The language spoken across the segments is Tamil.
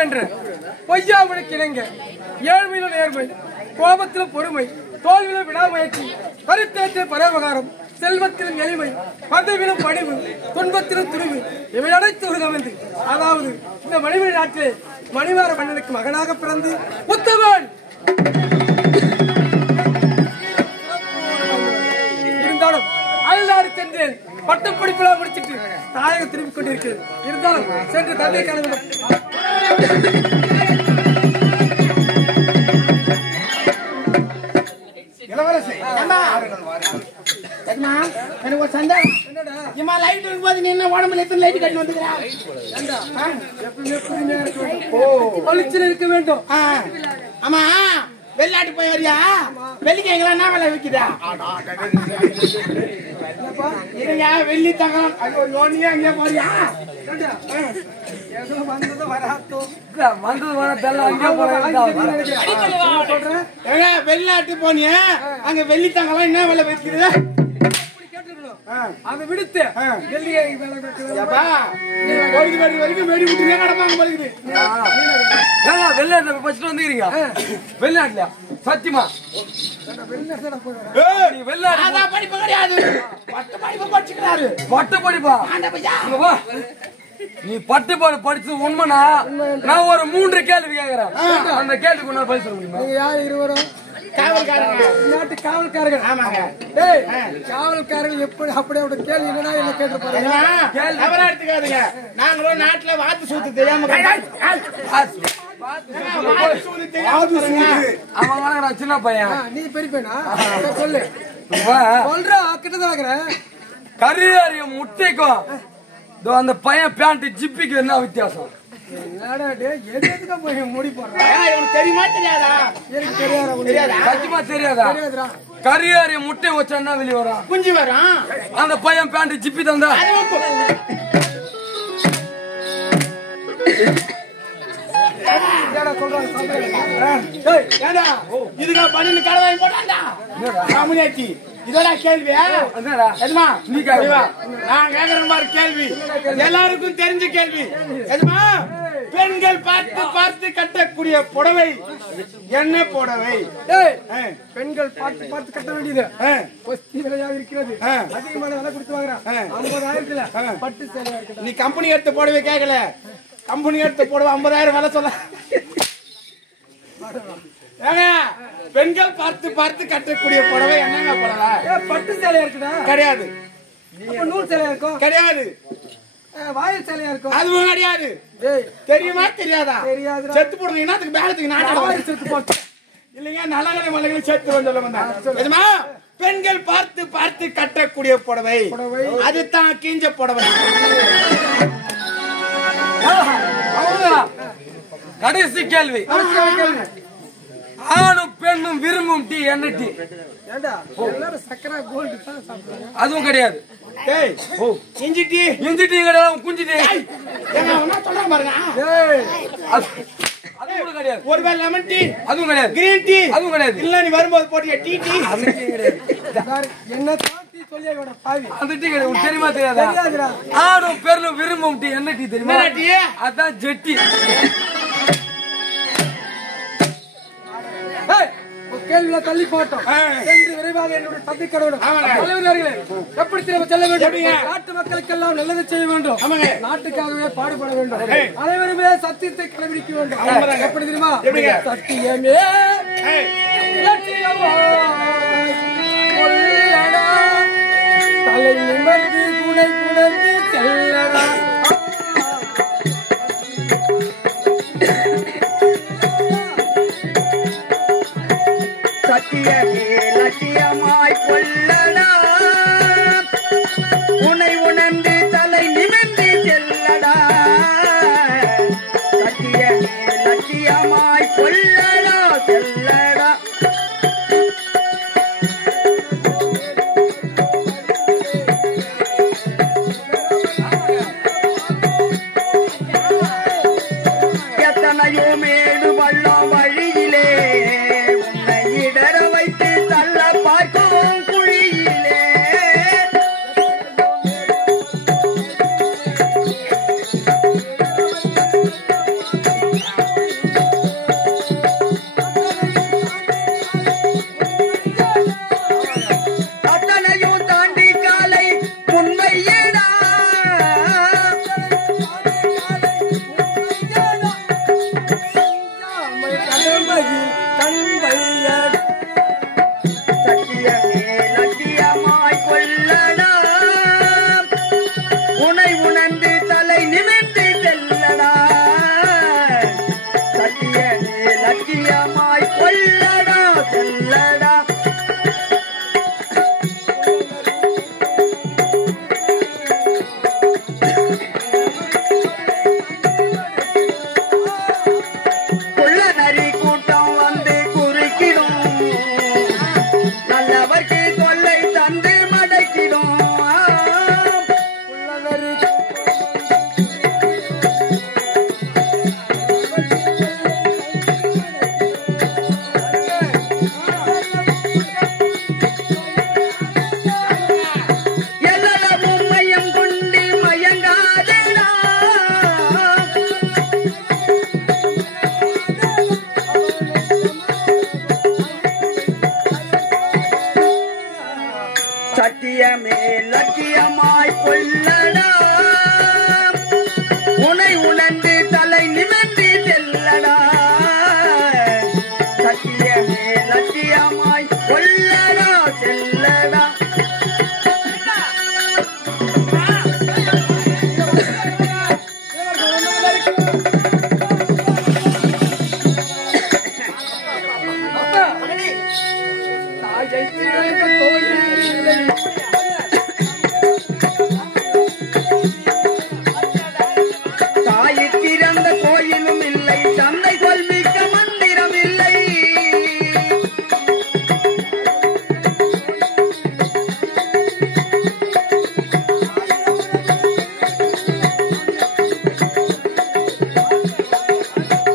வேண்டும் என்று பொய்யாமனுக்கு இணங்க ஏழ்மையில நேர்மை, கோபத்திலும் பொறுமை, தோல்வியிலும் விடாமுயற்சி, கருத்தேற்றில் பரோபகாரம், செல்வத்திலும் எளிமை, பதவியிலும் பணிவு, துன்பத்திலும் துணிவு, இவை அனைத்து உலகமென்று அதாவது இந்த மணிமணி நாட்டிலே மணிவார மன்னனுக்கு மகனாக பிறந்து புத்தவன் இருந்தாலும் அயல்நாடு சென்றேன். பட்டப்படிப்புலாம் முடிச்சிட்டு தாயகம் திரும்பிக் கொண்டிருக்கிறேன். இருந்தாலும் சென்று தந்தை காண வேண்டும். எனக்கு ஒரு சந்தேகம். இம்மா லைட் இருக்கும்போது நீ என்ன உடம்புல எத்தனை லைட் கட்டி வந்துக்கிறா? பளிச்சில் இருக்க வேண்டும். ஆமா, வெளிநாட்டு போய் வரியா? வெள்ளிக்கிழமை என்ன வேலை வைக்குதா? வெள்ளி தங்கம் அங்கே போறியா? வெளிநாட்டு போனிய அங்க வெள்ளி தங்கலாம் என்ன வேலை வைக்கிறது? அதை விடுத்து வரைக்கும் வெடி விட்டு கடப்பாங்க போலுக்குது. வெளிநாட்டுல படிச்சுட்டு வந்துக்கிறீங்க. வெளிநாட்டுல சத்தியமா வெளிநாட்டு படிப்பு கிடையாது. பட்ட படிப்பு படிச்சுக்கிறாரு. பட்ட படிப்பா? நீ பட்டு பாடு படிச்சது உண்மைனா நான் ஒரு 3 கேள்வி கேட்கிறேன். அந்த கேள்விக்கு உன்னால பதில் சொல்ல முடியுமா? யார் இருவரும்? காவல்காரங்க, நாட்டு காவல்காரர்கள். ஆமாங்க. காவல்காரர்கள் எப்படி அப்படியே ஒரு கேள்வி என்னன்னா என்ன கேட்டுப்பாருங்க. அவரா எடுத்துக்காதுங்க. நாங்களும் நாட்டுல வாத்து சூத்து தெரியாம அவன் சின்ன பையன். நீ பெரிய பையனா? சொல்லு சொல்ற கிட்டதான் கரியறிய முட்டைக்கும் அந்த பையன் பேண்ட் ஜிப்பிக்கு என்ன வித்தியாசம்? தெரியுமா தெரியாதா? எனக்கு தெரியாதா? சத்தியமா தெரியாதா? கரியறிய முட்டை வச்சா என்ன வெளியே வரும்? குஞ்சு வரும். அந்த பையன் பேண்ட் ஜிப்பி தந்தா இதுக்கு பண்ணு கடை வாங்கி போட்டாண்டா கம்யூனிட்டி. இதெல்லாம் கேள்வி நீ கேள்விவா? நான் கேக்குற மாதிரி கேள்வி எல்லாருக்கும் தெரிஞ்ச கேள்வி. எதுமா பெண்கள் பார்த்து பார்த்து கட்டக்கூடிய புடவை என்ன புடவை? பெண்கள் பார்த்து பார்த்து கட்ட வேண்டியது விலையாக இருக்கிறது. அதிகமான விலை கொடுத்து வாங்குறான். 50,000 பட்டு சேலையா இருக்கு. நீ கம்பெனி எடுத்த புடவை கேட்கல. கம்பெனி எடுத்த புடவை 50,000 விலை சொல்ல. பெண்கள் பார்த்து பார்த்து கட்டக்கூடிய புடவை என்னங்க புடவை? பட்டு சேலையா இருக்குதா? கிடையாது. நூல் சேலையா இருக்கும்? கிடையாது. வாயில் சேலையா இருக்கும்? அதுவும் கிடையாது. தெரியுமா தெரியாதா? தெரியாது. செத்து போடுங்க. என்னத்துக்கு பேரத்துக்கு நாட்டு செத்து போட்டு இல்லைங்க. நல்லகளை மலைகளை சேர்த்து வந்து வந்தா பெண்கள் பார்த்து பார்த்து கட்டக்கூடிய புடவை அதுதான் கீஞ்ச புடவை. கடைசி கேள்வி. ஆணும் பெண்ணும் விரும்பும் டீ என்ன டீ? அதுவும் கிடையாது. இஞ்சி டீ. இஞ்சி டீ கிடையாது. குஞ்சி டீ பாருங்க. அதுவும் கிடையாது. ஒருவேளை லெமன் டீ. அதுவும் கிடையாது. Green tea. அதுவும் கிடையாது. இல்ல நீ வரும்போது போட்டிய டீ டீ. என்ன டீ சொல்லியா பாவி? அந்த டீ கிடையாது. தெரியுமா தெரியாதா? ஆணும் பெண்ணும் விரும்பும் டீ என்ன டீ தெரியுமா? டீ அதான் ஜெட்டி. கேள்வியில தள்ளி போட்டோம். விரைவாக என்னுடைய தந்தை கடவுளும் தலைவர்களே எப்படி திரும்ப செல்ல வேண்டும்? நாட்டு மக்களுக்கெல்லாம் நல்லது செய்ய வேண்டும். நாட்டுக்காகவே பாடுபட வேண்டும். அனைவருமே சத்தியத்தை கடைபிடிக்க வேண்டும். எப்படி தெரியுமா? சத்தியமே தலை நிமிர்ந்து குடை குடந்து செல்லடா. சத்தியமே லட்சியமாய் கொள்ளடா, உன்னை உணர்ந்து தலை நிமிர்ந்து செல்லடா. சத்தியமே லட்சியமாய் கொள்ளடா செல்லடா. எத்தனையோ மேடு பள்ளம் வழியிலே செம்பகி கண்பையர் சத்தியமே லட்சியமாய் கொள்ளடா உனை உணர்ந்து தலை நிமிர்ந்து செல்லடா சத்தியமே லட்சியமாய் கொள்ளடா செல்லடா கொள்ள நரி கூட்டம் வந்து குறுக்கிடும் நல்லவர்க்கு தொல்லை தந்து மடக்கிடும் எல்லளவும் மையம் கொண்டு மயங்காதடா சத்தியமே லட்சியமாய் கொள்ளடா உனை உணர்ந்து தலை நிமிர்ந்து செல்லடா சத்தியமே லட்சியமாய் கொள்ளடா செல்லடா தாயை திறந்த கோயில் தாயை திறந்த கோயிலும் இல்லை தந்தை கொள்மிக்க மந்திரம் இல்லை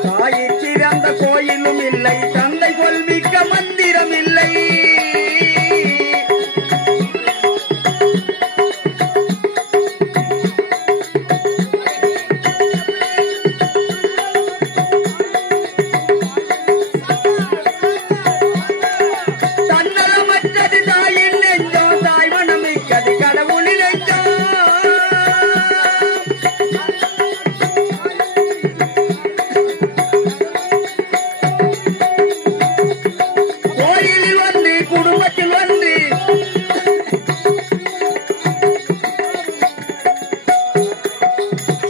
தாயை திறந்த கோயிலும் இல்லை தந்தை கொள்மிக்க மந்திரம் இல்லை தன்னலமற்றது தாயின் நெஞ்சம் தாய் மனமிக்கது கடவுளின் நெஞ்சம் கோயிலில் வந்து குடும்பத்தில் வந்து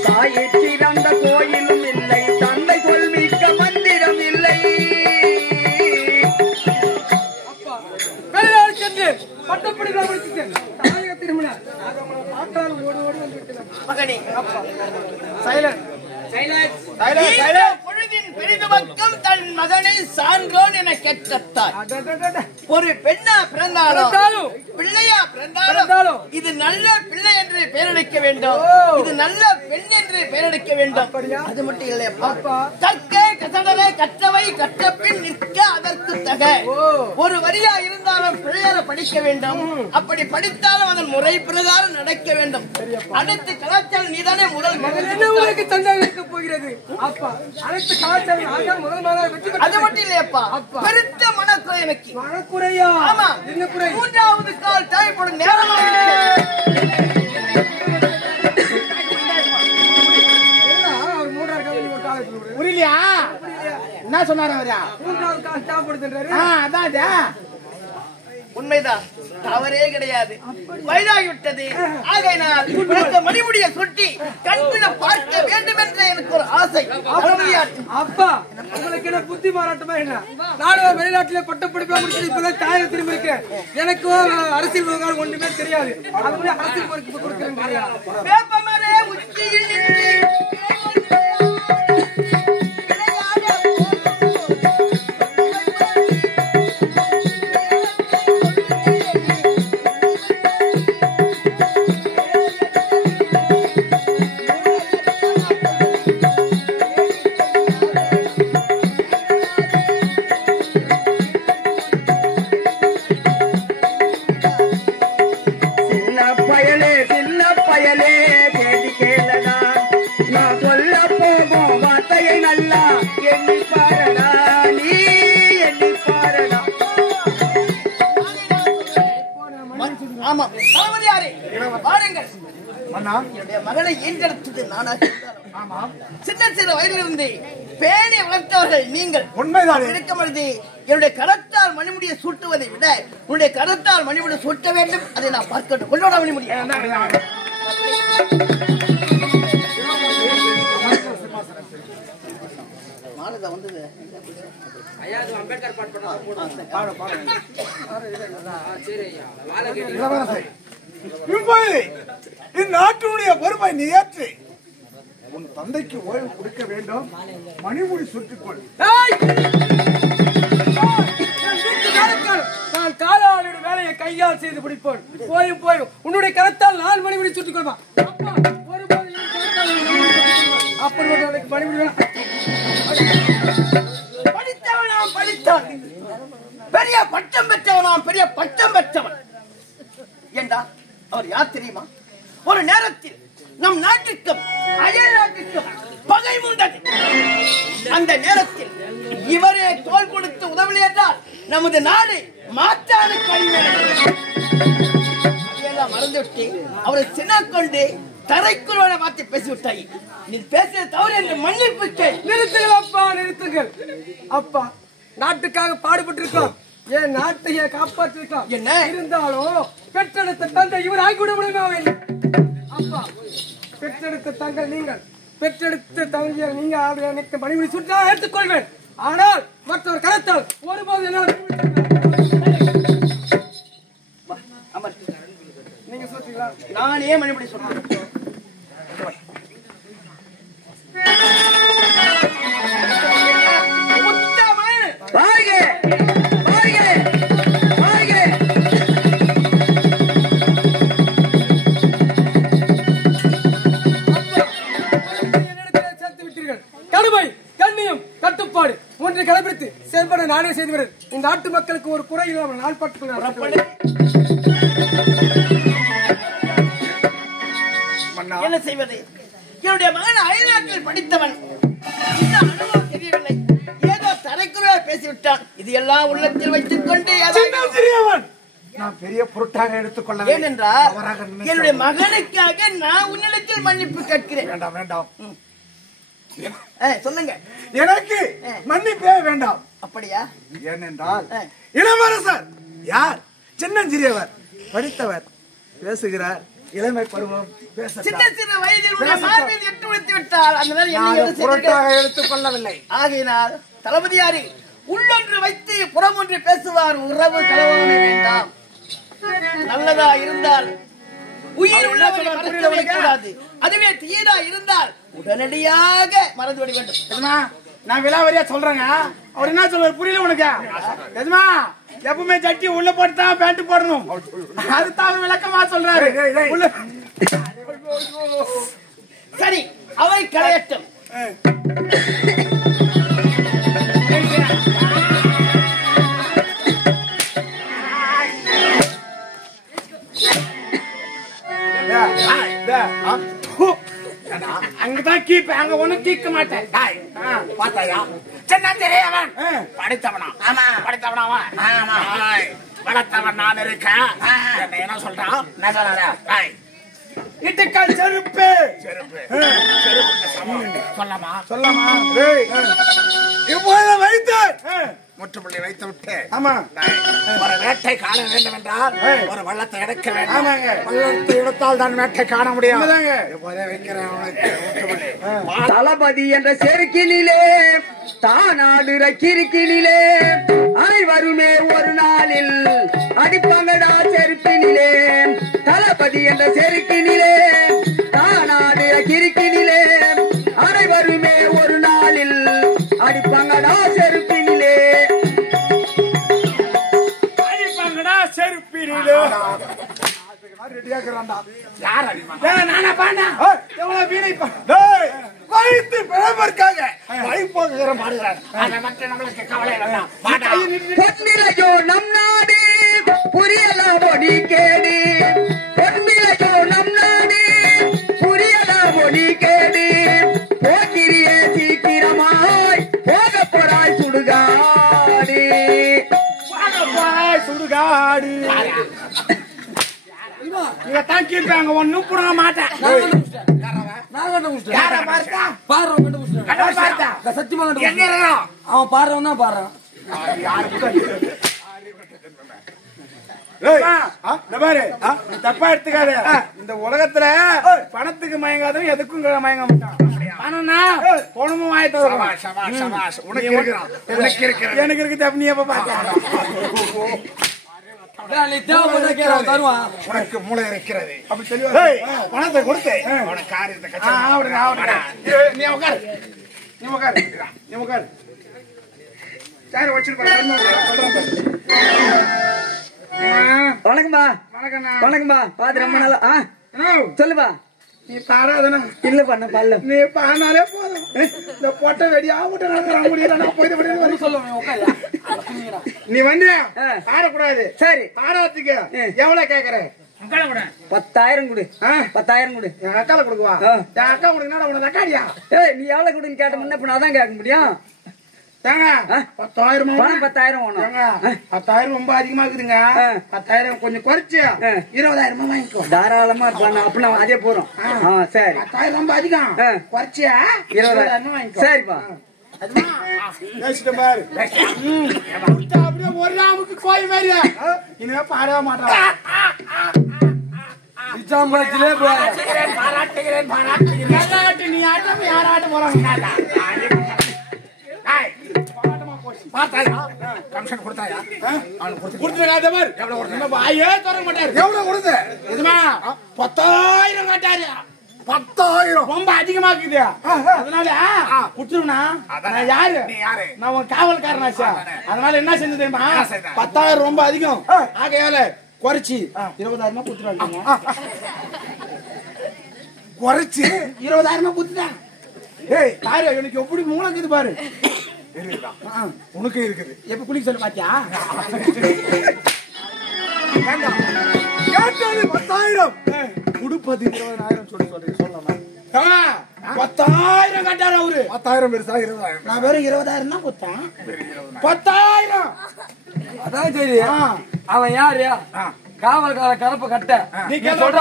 தாயை சிறந்த கோயிலும் இல்லை தந்தை கொள்மிக்க மந்திரம் இல்லை வெளிநாடு சென்று பட்டப்படிப்பு முடிச்சுட்டு தாயக திருமண பார்த்தாலும் ஓடி ஓடி வந்து விட்டேன். மகனே சைலண்ட் இந்த பொழுதின் பெரிதுமக்கம் தன் மகனை சான்றோன் என கேட்டார். ஒரு பெண்ணா பிறந்தாலும் பிறந்தாலும், பிள்ளையா பிறந்தாலும் பிறந்தாலும், இது நல்ல பிள்ளை என்று பெயரளிக்க வேண்டும், இது நல்ல பெண் என்று பெயரளிக்க வேண்டும். அப்படியா? அது மட்டும் இல்லையப்பா, அப்பா. கற்க கசடரை கற்றவை கற்ற பின் நிற்க அதற்கு தக. ஒரு வரியா இருந்தாலும் பிள்ளையார படிக்க வேண்டும், அப்படி படித்தாலும் அதன் முறை பிரகாரம் நடக்க வேண்டும். அனைத்து கலாச்சாரம் நீதானே முதல் என்ன உங்களுக்கு சந்தேகம் இருக்க போகிறது? அப்பா அனைத்து கலாச்சாரம் ஆக முதல் மாதம் வெற்றி பெற்றது. அது மட்டும் இல்லையப்பா, அப்பா. பெருத்த மனக்குறை எனக்கு. மனக்குறையா? ஆமா, என்ன குறை? மூன்றாவது கால் தேவைப்படும் நேரமாக அவர் மூன்றாவது கால் ஒரு கால் வச்சு விடுறாரு. புரியலையா? என்ன சொன்னாரு அவரா? மூன்றாவது கால் தேவைப்படுதுன்றாரு. அதான் உண்மைதான், தவறே கிடையாது. வயதாகிவிட்டது, ஆகையினால் உனக்கு மணிமுடியை சுட்டி கண்பிட பார்க்க வேண்டும் என்ற எனக்கு ஒரு ஆசை. அப்பா உங்களுக்கு என்ன புத்தி மாறாட்டமா என்ன? நானும் வெளிநாட்டிலே பட்டப்படிப்பா முடிச்சு இப்பதான் தாயக திரும்பி இருக்கிறேன். எனக்கும் அரசியல் விவகாரம் ஒண்ணுமே தெரியாது. அது அரசியல் பொறுப்பு கொடுக்கிறேன். வேப்பமரே உச்சியில் நின்று ஆமா பாரதியாரே பாருங்கள் என்னுடைய மகளை ஈன்றெடுத்தது நானாக இருந்தாலும் சின்ன சிறு வயதிலிருந்து பேணி வளர்த்தவர்கள் நீங்கள். உண்மைதான். இருக்கும் பொழுது என்னுடைய கரத்தால் மணிமுடியை சூட்டுவதை விட உன்னுடைய கரத்தால் மணிமுடியை சூட்ட வேண்டும். அதை நான் பார்க்கட்டும். கொண்டோட மணிமுடி மாலதா வந்தது. இந்நாட்டுடைய பொறுப்பை நீ ஏற்று உன் தந்தைக்கு ஓய்வு கொடுக்க வேண்டும். மணிமுடி சுற்றிக்கொள். நான் காலாளுடைய வேலையை கையால் செய்து பிடிப்போம். போயும் போயும் உன்னுடைய கரத்தால் 4 மணிமுடி சுட்டுக் கொள்வான். அப்படி மணிமுடி படித்தவனாம் படித்தவன், பெரிய பட்டம் பெற்றவனாம் பெரிய பட்டம் பெற்றவன் ஏண்டா அவர் யார் தெரியுமா? ஒரு நேரத்தில் நம் நாட்டுக்கும் அயல் நாட்டுக்கும் பகை மூண்டது. அந்த நேரத்தில் இவரே தோல் கொடுத்து உதவலை என்றால் நமது நாடு மாற்றான கழிவெல்லாம் மறந்துவிட்டு அவரை சின்ன கொண்டு தரைக்குறவன மாற்றி பேசிவிட்டாய். நீ பேசிய தவறு என்று மன்னிப்பு கேள். நிறுத்துங்கள் அப்பா, நிறுத்துங்கள் அப்பா. நாட்டுக்காக பாடுபட்டிருக்கோம். என் நாட்டையே காப்பாற்றிருக்கோம். என்ன இருந்தாலும் பெற்றெடுத்த தந்தை இவர் ஆகிவிட முடியுமா? அப்பா, பெற்றெடுத்த தங்கள் நீங்கள், பெற்றெடுத்த தங்கையர் நீங்க எனக்கு மணிமுடி சுற்றா எடுத்துக்கொள்வேன். ஆனால் மற்றொரு கருத்தால் ஒருபோது நீங்க சொல்றீங்களா? நானே மணிமுடி சொல்றேன். கடுமை கண்ணியம் கட்டுப்பாடு ஒன்றை கடைபிடித்து செயல்பட நானே செய்துவிடுவேன். இந்த நாட்டு மக்களுக்கு ஒரு குறை இல்லாமல் நான் பட்டுக் என்ன செய்வது? என்னுடைய மகன் அயல்நாட்டில் படித்தவன். அனுபவம் தெரியவில்லை. ஏதோ தரைக்குறையாக பேசிவிட்டான். இது எல்லாம் உள்ளத்தில் வைத்துக் கொண்டு நான் பெரிய பொருட்டாக எடுத்துக்கொள்ள. ஏனென்றால் என்னுடைய மகனுக்காக நான் உன்னிடத்தில் மன்னிப்பு கேட்கிறேன். வேண்டாம் வேண்டாம், சொல்லுங்க. எனக்கு மன்னிப்பே வேண்டாம். அப்படியா? ஏனென்றால் இளவரசர் யார்? சின்னஞ்சிறியவர், படித்தவர், பேசுகிறார். இளமை பருவம் சின்ன சின்ன வயதில் மார்பில் எட்டு வைத்து விட்டால் அந்த பொருட்டாக எடுத்துக் கொள்ளவில்லை. ஆகையினால் தளபதியாரி உள்ளொன்று வைத்து புறம் ஒன்று பேசுவார். உறவு கலவான வேண்டாம். நல்லதா இருந்தால் உயிர் உள்ளவரை மறக்க வைக்கக்கூடாது. அதுவே தீரா இருந்தால் உடனடியாக மறந்து விட வேண்டும். நான் விலாவரியா சொல்றேங்க. அவர் என்ன சொல்றாரு புரியல உனக்கு? எதுமா எப்பவுமே ஜட்டி உள்ள போட்டுதான் பேண்ட் போடணும். அதுதான் விளக்கமா சொல்றாரு. சரி, அவை களையட்டும். அங்கதான் கீப்ப, அங்க ஒண்ணும் கீக்க மாட்டேன். பார்த்தாயா? சின்னஞ்சிறியவன் படித்தவனா? ஆமா. படித்தவனா? ஆமா. வளர்த்தவன் நான் இருக்கேன். என்ன சொல்றான்? இட்டுக்கால் செருப்பு சொல்லமா? சொல்லமா? இப்போது வைத்து முற்றுப்புள்ளி வைத்து விட்டு, ஆமா, ஒரு வேட்டை காண வேண்டும் என்றால் ஒரு வள்ளத்தை எடுக்க வேண்டும். ஆமாங்க. வள்ளத்தை எடுத்தால் தான் வேட்டை காண முடியும். இப்போதே வைக்கிறேன். தளபதி என்ற செருக்கினிலே தானாடுற கிறுக்கினிலே அனைவருமே ஒரு நாளில் அடிப்பங்கடா செருப்பினிலே. தளபதி என்ற செருக்கினிலே தானாடுற கிறுக்கினிலே அனைவருமே ஒரு நாளில் அடிப்பங்கடா செருப்பினிலே. அடிப்பங்கடா செருப்பினிலே. வைத்து பிழம்பற்காக வைப்போகிறோம் பாடுகிறார். பொன்னிலையோ நம் நாடு புரியலாமோ நீ கேடு. பொன்னிலையோ நம் நாடு புரியலாமோ நீ கேடு. போக்கிரிய சீக்கிரமாய் போக போறாய் சுடுகாடு. சுடுகாடு இதைத்தான் கீழ்ப்பாங்க. ஒன்னும் புடுங்க மாட்டேன். நான் கண்டுபிடிச்சேன். யார பார்த்தா பாடுறவன் கண்டுபிடிச்சேன். பார்த்தா சத்தியமா எங்க கண்டுபிடிச்சேன். இருக்கிறான் அவன் பாடுறவன் தான் பாடுறான். தப்பா எடுத்துக்காத. இந்த உலகத்துல பணத்துக்கு மயங்காதவன் எதுக்கும் மயங்க மாட்டான். பணம்னா பணமும் வாங்கிட்டு எனக்கு இருக்கு தப்பு. நீ எப்ப பாத்த நீ தேவைப்பட்ட கேட்க தருவான். உனக்கு மூளை இருக்கிறது அப்படி சொல்லி பணத்தை கொடுத்து நீ உட்காரு நீ உட்காரு நீ உட்காரு சார் வச்சிருப்பா. வணக்கம்பா. வணக்கண்ணா. வணக்கம்பா. பாத்து ரொம்ப நாளா. சொல்லுப்பா. நீ பாடாதனா இல்ல பண்ண பல்ல நீ பாடினாலே போதும். இந்த பொட்டை வெடியா முட்டை முடியல சொல்லுவேன். நீ வந்து பாடக்கூடாது. சரி பாடத்துக்கு எவ்வளவு கேக்குற? 10,000 கொடு. 10,000 கொடு. என் அக்கால கொடுக்குவா. என் அக்கா கொடுக்கணும் உனக்கு அக்காடியா? ஏய் நீ எவ்வளவு கொடுன்னு கேட்ட முன்ன இப்ப நான் தான் கேட்க முடியும். 10,000 பணம் 10,000 வேணும். 10,000 ரொம்ப அதிகமா இருக்குதுங்க. 10,000 கொஞ்சம் குறைச்சு 20,000 வாங்கிக்கோ. தாராளமா இருப்பான். அப்படின்னா அதே போறோம். சரி 10,000 ரொம்ப அதிகம். குறைச்சு 20,000 வாங்கிக்கோ. சரிப்பா. அப்படியே ஒரு நாமுக்கு கோயில் மாதிரியா இனிமே பாடவே மாட்டான். நீ ஆட்டம் யார் ஆட்ட போறாங்க? ரொம்ப அதிகமா இருக்குது. அதனால குடுத்துருவா. யாரு நான் உன் காவல்காரனாச்சா? அதனால என்ன செஞ்சு தெரியுமா? 10,000 ரொம்ப அதிகம். ஆகையால குறைச்சி 20,000 குடுத்துருவாங்க. குறைச்சு 20,000 குடுத்துட்டான். ஏய் பாரு எனக்கு எப்படி மூளைக்குது பாரு. உனக்கு இருக்குது. எப்ப குளிக்க சொல்ல பாத்தியா? கேட்டது 10,000 கொடுப்பது 20,000 சொல்லலாமா? 10,000 கட்டாரு அவரு. 10,000 பெருசா 20,000. நான் வெறும் 20,000 தான் கொடுத்தேன். 10,000 அதான் சரி. அவன் யாரு? காவல்கார கலப்ப கட்ட. நீ சொல்ற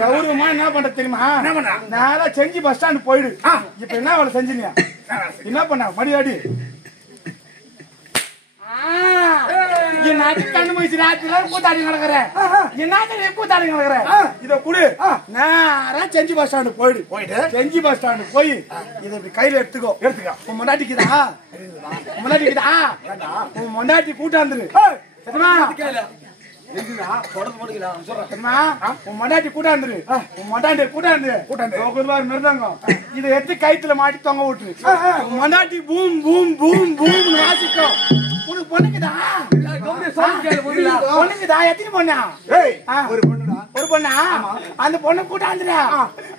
கௌரவமா என்ன பண்ற தெரியுமா? நேரா செஞ்சு பஸ் ஸ்டாண்ட் போயிடு. இப்ப என்ன வேலை செஞ்சீங்க? என்ன பண்ண மடியாடி கண்ணு முடிச்சு ராத்திரி கூத்தாடி நடக்கிறேன். என்ன கூத்தாடி நடக்கிறேன்? இத குடு. நேரா செஞ்சு பஸ் ஸ்டாண்டு போயிட்டு செஞ்சு பஸ் ஸ்டாண்டு போய் இத இப்படி கையில எடுத்துக்கோ. உன் மொண்டாட்டிக்குதா? உன் மொண்டாட்டி கூட்டாந்துரு. மண்டாட்டி கூட்டாந்து மிருதங்கம் இதை எடுத்து கைத்துல மாட்டி தொங்க விட்டுரு. மண்டாட்டி பூம் பூம் பூம் பூம் வாசிக்கும். உனக்கு பொண்ணுக்குதா? பொண்ணுக்குதா? எத்தனை பொண்ணா? ஒரு பொண்ணா? அந்த பொண்ணு கூட்டாந்துடா.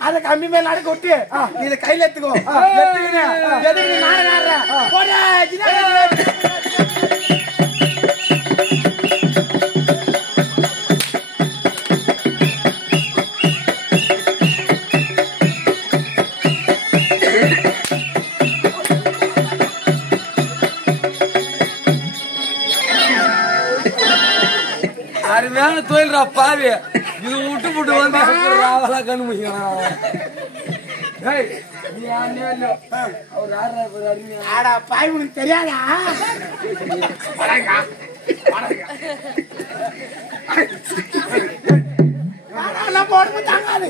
அத கம்பி மேல அடக்க விட்டு இத கையில எடுத்துக்கோ. எதுக்கு அருமையான தொழில்ரா பாரு. இது விட்டு போட்டு வந்து ராவலா கண்ணு முடிக்கலாம். பாய் உனக்கு தெரியாதா? போடுங்க தாங்காது.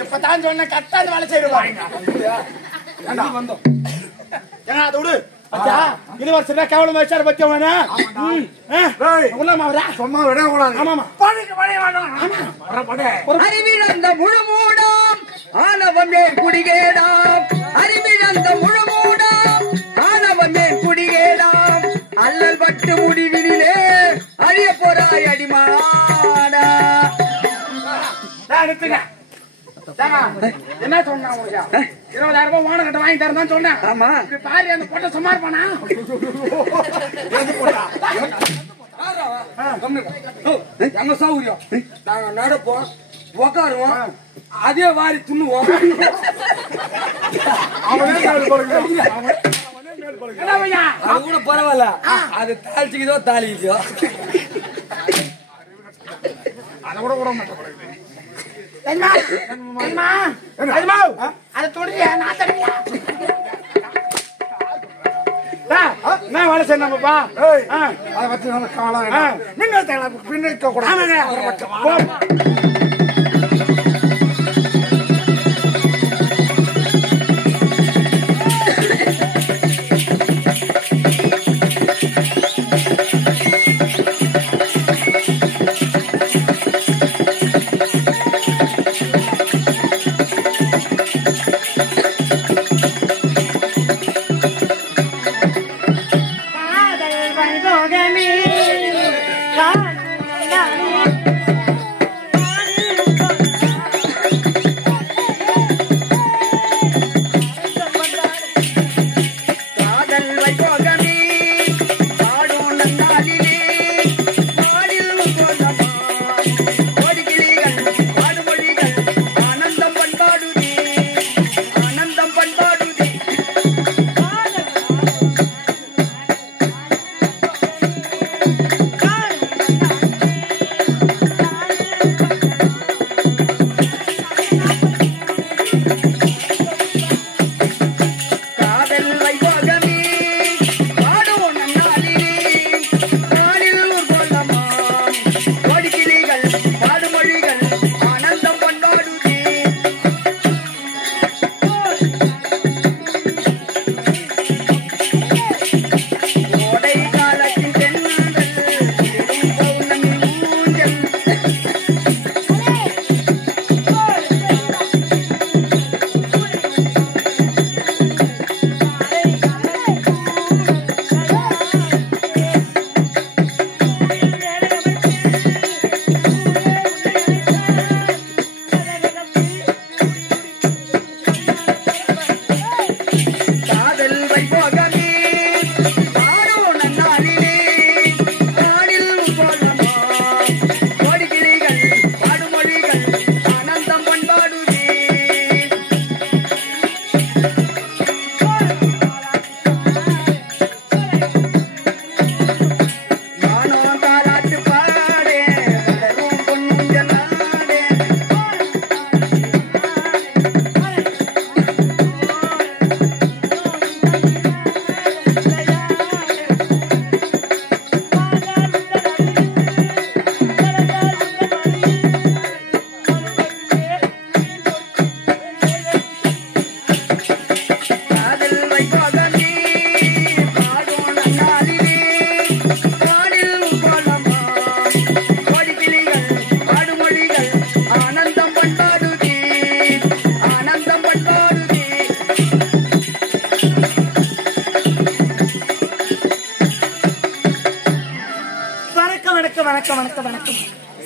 இப்பதான் சொன்ன கரெக்டா வேலை செய்வாங்க. வந்தோம் ஏன்னா அதை விடு. யூனிவர்சிட்டி கேவலம் வச்சாரு பத்தி அறிவிழந்த முழுமூடாம் ஆனவமே குடிகேடாம். அறிவிழந்த முழுமூடாம் ஆனவமே குடிகேடாம். அல்லல் பட்டு முடிவிலே அழிய போறாய் அடிமாடா. என்ன சொன்னா? 20,000 ரூபாய் ஓன கட்ட வாங்கி தரதான் சொன்னேன். ஆமா பாரு அந்த பொட்டை சும்மா இருப்பானா? எங்க சௌகரியம் நாங்க நடப்போம் உக்காருவோம் அதே வாரி துண்ணுவோம். அது கூட பரவாயில்ல, அது தாளிச்சுக்குதோ தாளிக்குதோ அதை கூட விட மாட்டேன். அதை தொடுங்க நான் தடுக்கல. என்ன வேலை செய்யணும்ப்பா? அதை பத்தி காலம் பின்னிக்க கூட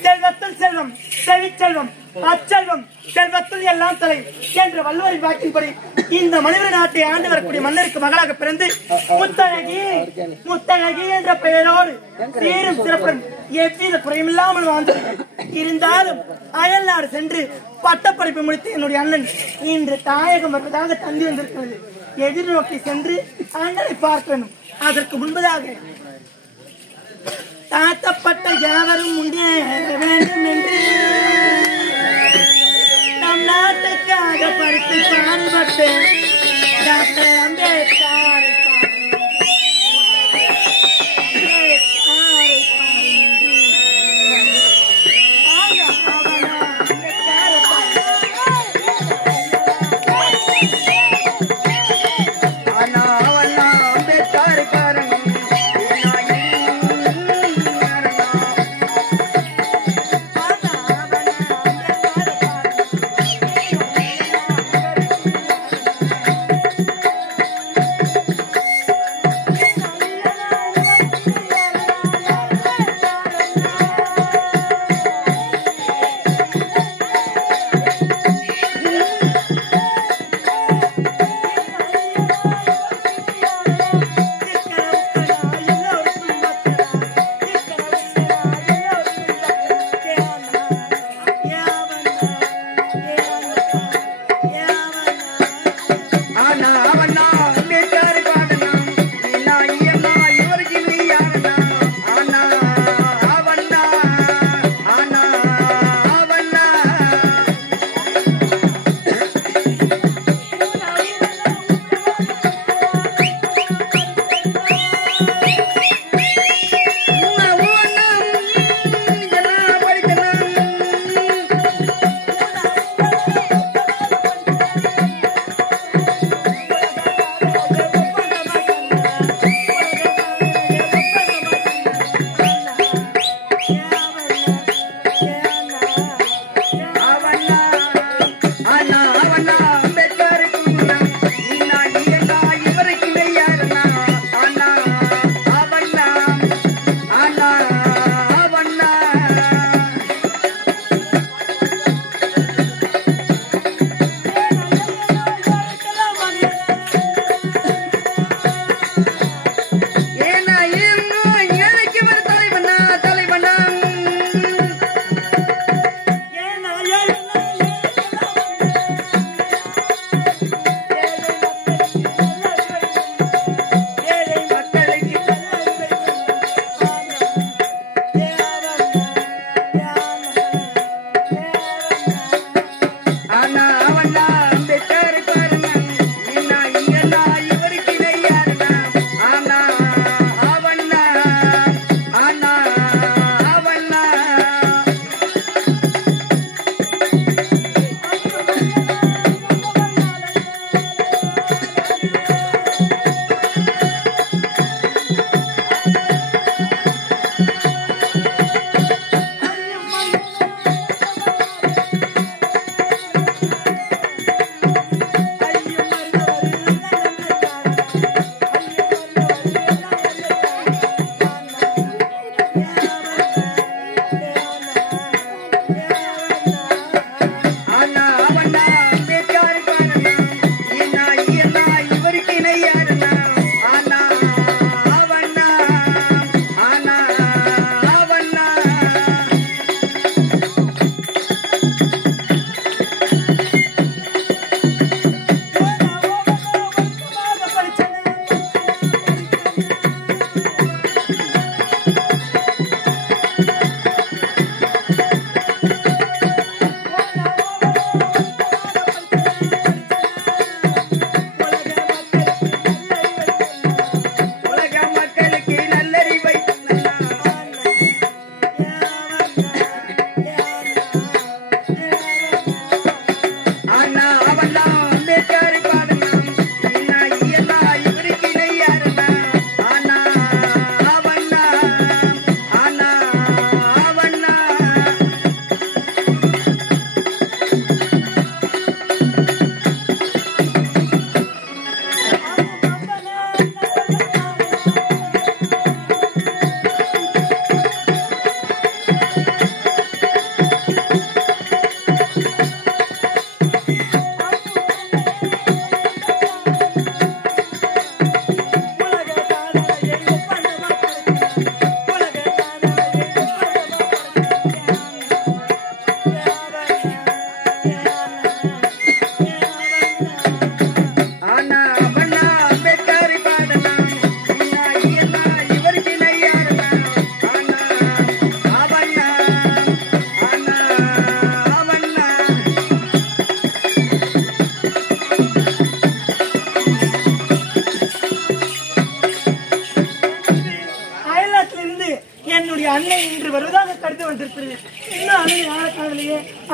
செல்வத்தில் செல்வம், செவிச்செல்வம், அச்செல்வம், செல்வத்தில் எல்லாம் தலை என்ற வள்ளுவரின் வாக்கின்படி இந்த மனித நாட்டை ஆண்டு வரக்கூடிய மன்னருக்கு மகளாக பிறந்து முத்தழகி முத்தழகி என்ற பெயரோடு சீரும் சிறப்புடன் எவ்வித குறையில்லாமல் வாழ்ந்து இருந்தாலும் அயல் நாடு சென்று பட்டப்படிப்பு முடித்து என்னுடைய அண்ணன் இன்று தாயகம் வருவதாக தந்தி வந்திருக்கிறது. எதிர்நோக்கி சென்று அண்ணனை பார்க்க வேண்டும். அதற்கு முன்பதாக தாத்தப்பட்ட யாவரும் முன்னே வேண்டும் என்று நம் நாட்டுக்காக படித்து பாடுபட்டு டாக்டர் அம்பேத்கர்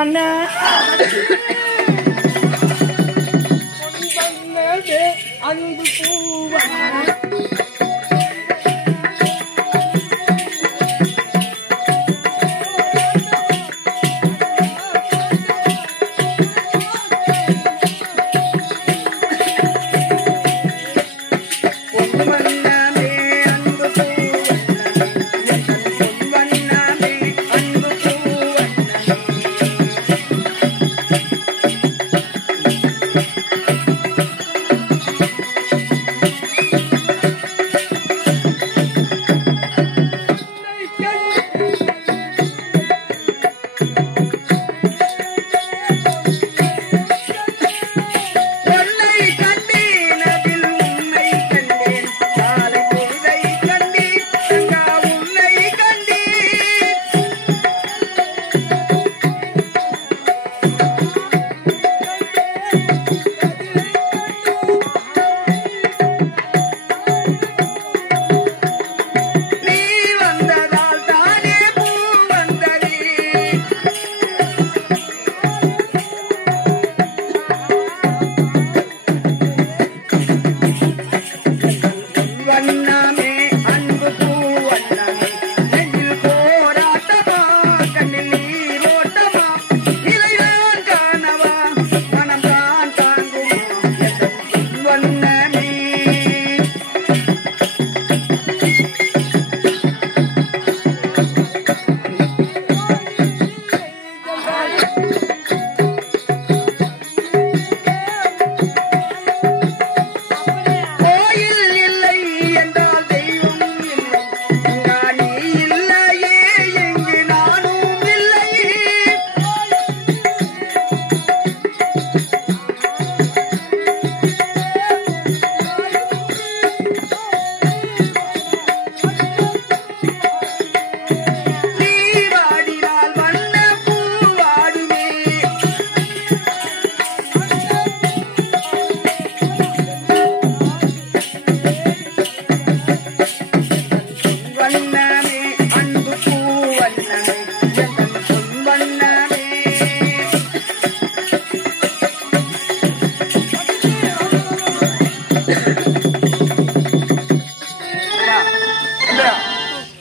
அண்ணா அன்பு பூவன்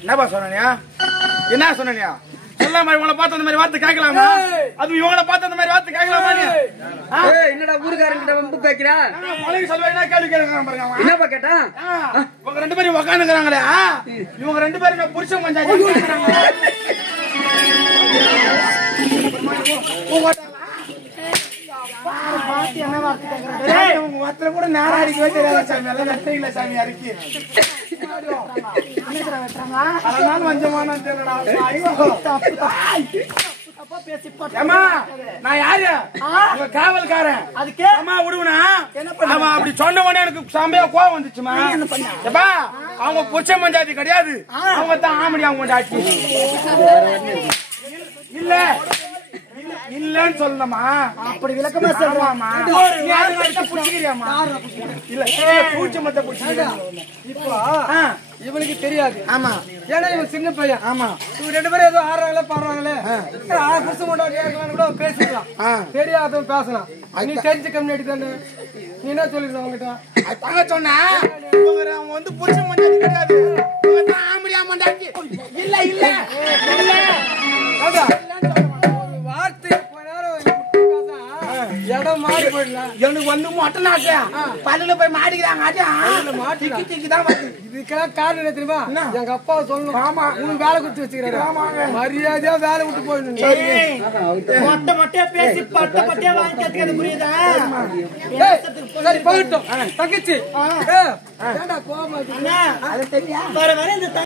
என்னப்பா சொன்னியா? என்ன சொன்னியா? சொல்லாம இவங்கள பார்த்து அந்த மாதிரி வார்த்தை கேட்கலாமா? அது இவங்கள பார்த்து அந்த மாதிரி வார்த்தை கேட்கலாமா நீ? என்னடா ஊர்காரங்கிட்ட வந்து பேக்கிறா? மலைக்கு சொல்லுவேனா கேள்வி கேட்கறாங்க பாருங்க அவன். என்னப்பா கேட்டா? இவங்க ரெண்டு பேரும் உட்கார்ந்துக்கறாங்களே. இவங்க ரெண்டு பேரும் நான் புருஷன் மஞ்சாஜி கேக்குறாங்க. பாட்டி என்ன வார்த்தை கேக்குறாங்க? உங்க வார்த்தை கூட நேரா அடிக்க வச்சிரல சாமி. எல்லாம் நட்டையில சாமி அடிக்கி. அதனால வஞ்சமான தெரியடா. அம்மா நான் யாரு? உங்க காவல்காரன். அதுக்கு அம்மா விடுவனா? ஆமா அப்படி சொன்ன உடனே எனக்கு சாம்பியா கோவம் வந்துச்சுமா. எப்பா அவங்க புருஷன் மஞ்சாதி கிடையாது. அவங்க தான் ஆமடி அவங்க கொண்டாச்சு. இல்ல இல்லன்னு சொல்லணுமா? அப்படி விளக்கமா சொல்லுவாமா? புடிச்சிக்கிறியாமா? இல்ல பூச்சி மத்த புடிச்சிக்கிறியா? இப்போ இவனுக்கு தெரியாது. ஆமா ஏன்னா இவன் சின்ன பையன். ஆமா இவங்க ரெண்டு பேரும் ஏதோ ஆடுறாங்களே பாடுறாங்களே புருஷன் கொண்டாடி கூட பேசிக்கலாம். தெரியாதவன் பேசலாம். நீ தெரிஞ்ச கம்யூனிட்டி தானே, நீ என்ன சொல்லிருக்க அவங்ககிட்ட? அதாங்க சொன்னேன். அவங்க வந்து புருஷன் மஞ்சாதி கிடையாது. அவங்க தான் ஆமடி ஆமண்டாச்சு. இல்ல இல்ல இல்ல ஒரு வார்த்தை இடம் மாறி போயிடலாம். எனக்கு வந்து மொட்டை நாட்டு பல்லுல போய் மாட்டிக்கிறாங்க. இதுக்கெல்லாம் காரணம் என்ன தெரியுமா? எங்க அப்பா சொல்லணும். ஆமா உனக்கு வேலை கொடுத்து வச்சுக்கிறாரு. மரியாதையா வேலை விட்டு போயிடணும். மொட்டை மொட்டையா பேசி பட்ட பட்டியா வாங்கி கத்துக்கிறது புரியுதா? சரி போயிட்டோம். தங்கச்சி ஏண்டா கோவமா அண்ணா, வர வர இந்த